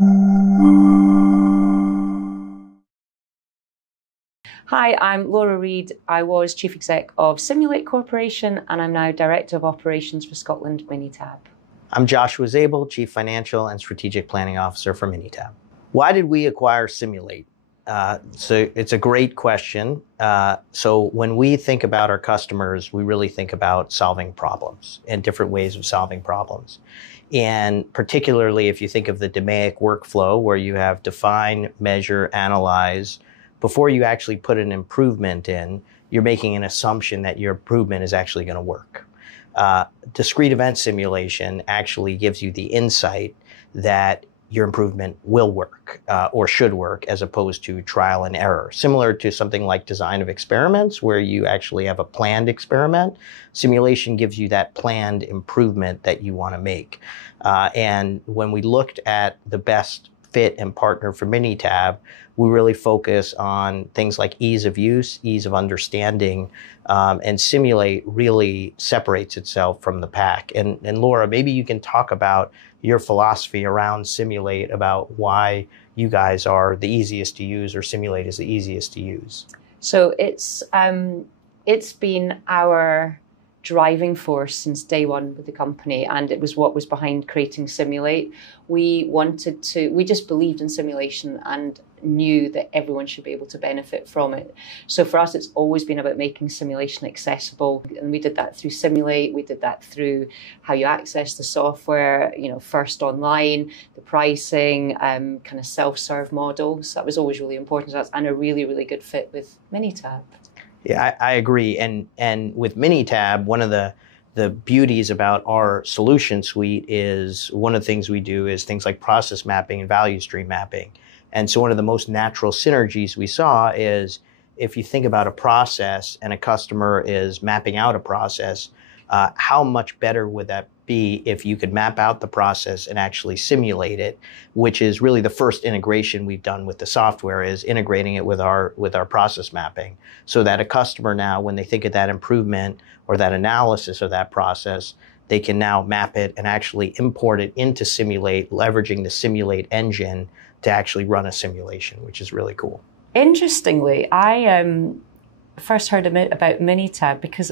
Hi, I'm Laura Reid. I was Chief Exec of Simul8 Corporation, and I'm now Director of Operations for Scotland Minitab. I'm Josh Zable, Chief Financial and Strategic Planning Officer for Minitab. Why did we acquire Simul8? So it's a great question. So when we think about our customers, we really think about solving problems and different ways of solving problems. And particularly if you think of the DMAIC workflow, where you have define, measure, analyze, before you actually put an improvement in, you're making an assumption that your improvement is actually going to work. Discrete event simulation actually gives you the insight that your improvement will work or should work, as opposed to trial and error. Similar to something like design of experiments, where you actually have a planned experiment, simulation gives you that planned improvement that you want to make. And when we looked at the best fit and partner for Minitab, we really focus on things like ease of use, ease of understanding, and Simul8 really separates itself from the pack. And Laura, maybe you can talk about your philosophy around Simul8, about why you guys are the easiest to use, or Simul8 is the easiest to use. So it's been our driving force since day one with the company, and it was what was behind creating Simul8. We just believed in simulation and knew that everyone should be able to benefit from it. So for us, it's always been about making simulation accessible. And we did that through Simul8. We did that through how you access the software, first online, the pricing, kind of self-serve model. So that was always really important to us, and a really, really good fit with Minitab. Yeah, I agree. And with Minitab, one of the beauties about our solution suite is, one of the things we do is things like process mapping and value stream mapping. And so one of the most natural synergies we saw is, if you think about a process and a customer is mapping out a process, how much better would that be if you could map out the process and actually simulate it, which is really the first integration we've done with the software, is integrating it with our process mapping, so that a customer now, when they think of that improvement or that analysis of that process, they can now map it and actually import it into Simul8, leveraging the Simul8 engine to actually run a simulation, which is really cool. Interestingly, I first heard about Minitab because,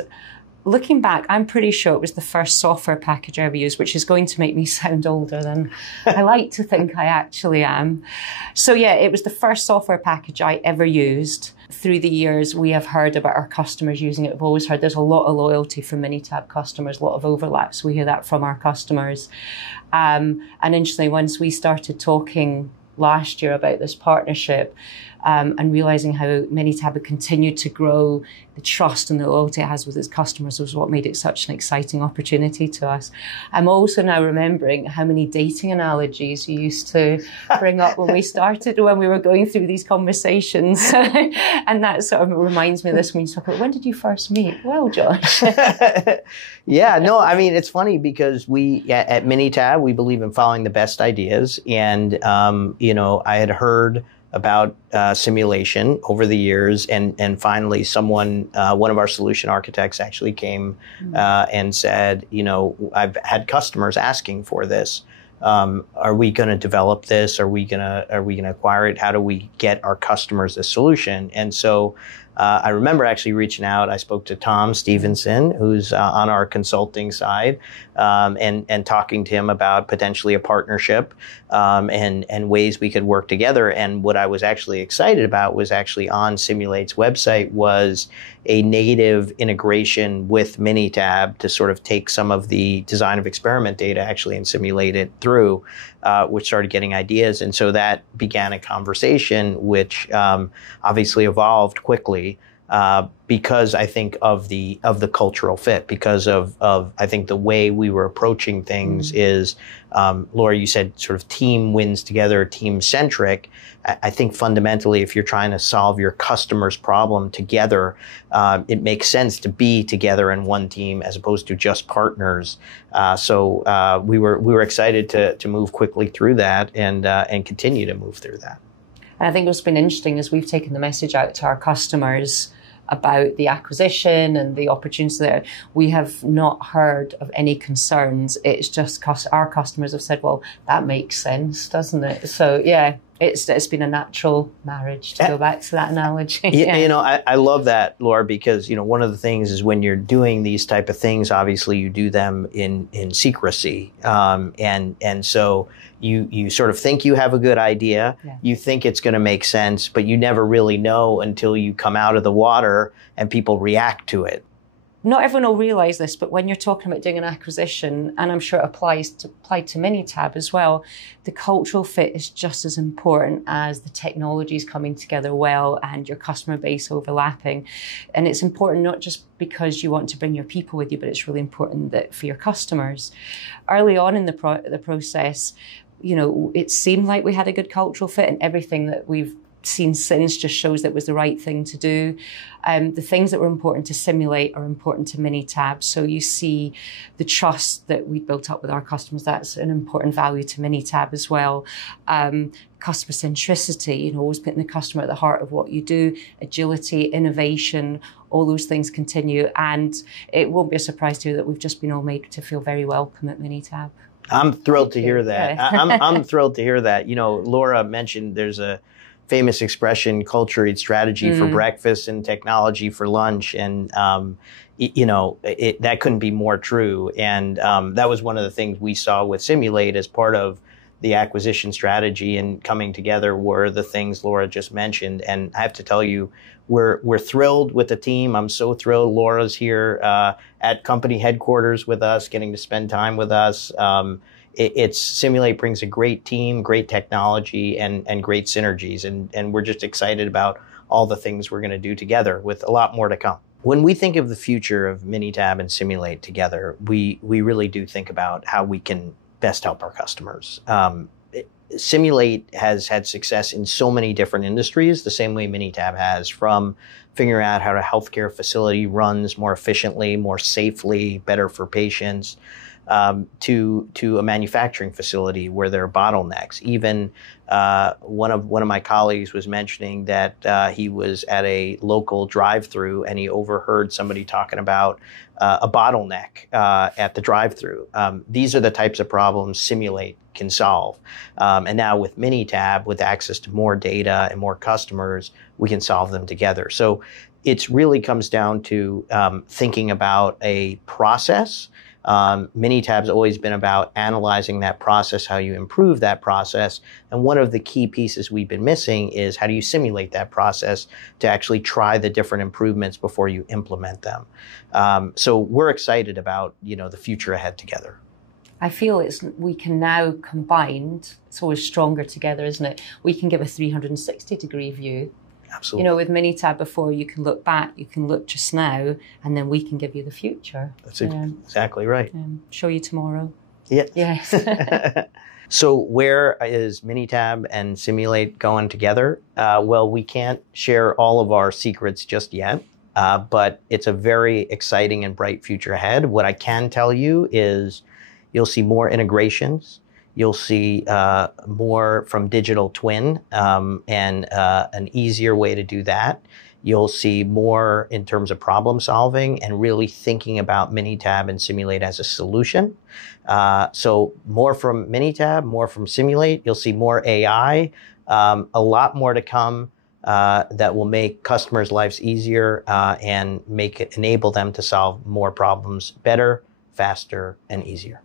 looking back, I'm pretty sure it was the first software package I ever used, which is going to make me sound older than I like to think I actually am. So yeah, it was the first software package I ever used. Through the years, we have heard about our customers using it. We've always heard there's a lot of loyalty from Minitab customers, a lot of overlaps. We hear that from our customers. And interestingly, once we started talking last year about this partnership, and realizing how Minitab had continued to grow, the trust and the loyalty it has with its customers was what made it such an exciting opportunity to us. I'm also now remembering how many dating analogies you used to bring up when we were going through these conversations. And that sort of reminds me of this when you talk about, when did you first meet? Well, Josh. Yeah, no, I mean, it's funny because we, at Minitab, we believe in following the best ideas. And, I had heard about simulation over the years, and finally someone, one of our solution architects actually came and said, I've had customers asking for this. Are we going to develop this? Are we going to acquire it? How do we get our customers a solution? And so I remember actually reaching out. I spoke to Tom Stevenson, who's on our consulting side, and talking to him about potentially a partnership and ways we could work together. And what I was actually excited about was actually on Simul8's website was a native integration with Minitab to sort of take some of the design of experiment data actually and simulate it through, which started getting ideas. And so that began a conversation, which obviously evolved quickly because I think of the cultural fit, because of I think the way we were approaching things is, Laura, you said sort of team wins together, team centric. I think fundamentally, if you're trying to solve your customer's problem together, it makes sense to be together in one team as opposed to just partners. So we were excited to move quickly through that and continue to move through that. And I think what's been interesting is we've taken the message out to our customers about the acquisition and the opportunities there. We have not heard of any concerns. It's just our customers have said, well, that makes sense, doesn't it? So, yeah. It's been a natural marriage, to go back to that analogy. Yeah. You know, I love that, Laura, because, you know, one of the things is when you're doing these type of things, obviously you do them in secrecy. And so you sort of think you have a good idea. Yeah. You think it's going to make sense, but you never really know until you come out of the water and people react to it. Not everyone will realise this, but when you're talking about doing an acquisition, and I'm sure it applied to Minitab as well, the cultural fit is just as important as the technologies coming together well and your customer base overlapping. And it's important not just because you want to bring your people with you, but it's really important that for your customers. Early on in the process, you know, it seemed like we had a good cultural fit, and everything that we've seen since just shows that it was the right thing to do. The things that were important to Simul8 are important to Minitab. So you see the trust that we built up with our customers. That's an important value to Minitab as well. Customer centricity, you know, always putting the customer at the heart of what you do. Agility, innovation, all those things continue. And it won't be a surprise to you that we've just been all made to feel very welcome at Minitab. I'm thrilled to hear that. I'm thrilled to hear that. You know, Laura mentioned there's a famous expression, culture eats strategy for breakfast and technology for lunch. And, you know, that couldn't be more true. And that was one of the things we saw with Simul8 as part of the acquisition strategy and coming together were the things Laura just mentioned. And I have to tell you, we're thrilled with the team. I'm so thrilled. Laura's here at company headquarters with us, getting to spend time with us. Simul8 brings a great team, great technology, and great synergies. And we're just excited about all the things we're going to do together with a lot more to come. When we think of the future of Minitab and Simul8 together, we really do think about how we can best help our customers. Simul8 has had success in so many different industries, the same way Minitab has, from figuring out how a healthcare facility runs more efficiently, more safely, better for patients, to a manufacturing facility where there are bottlenecks. Even one of my colleagues was mentioning that he was at a local drive-through and he overheard somebody talking about a bottleneck at the drive-through. These are the types of problems Simul8 can solve. And now with Minitab, with access to more data and more customers, we can solve them together. So it really comes down to thinking about a process. Minitab's always been about analyzing that process, how you improve that process. And one of the key pieces we've been missing is how do you simulate that process to actually try the different improvements before you implement them. So we're excited about, you know, the future ahead together. I feel we can now combine, it's always stronger together, isn't it? We can give a 360-degree view. Absolutely. You know, with Minitab before, you can look back, you can look just now, and then we can give you the future. That's exactly right. Show you tomorrow. Yeah. Yes. So where is Minitab and Simul8 going together? Well, we can't share all of our secrets just yet, but it's a very exciting and bright future ahead. What I can tell you is you'll see more integrations. You'll see more from digital twin and an easier way to do that. You'll see more in terms of problem solving and really thinking about Minitab and Simul8 as a solution. So more from Minitab, more from Simul8. You'll see more AI, a lot more to come that will make customers' lives easier and enable them to solve more problems better, faster, and easier.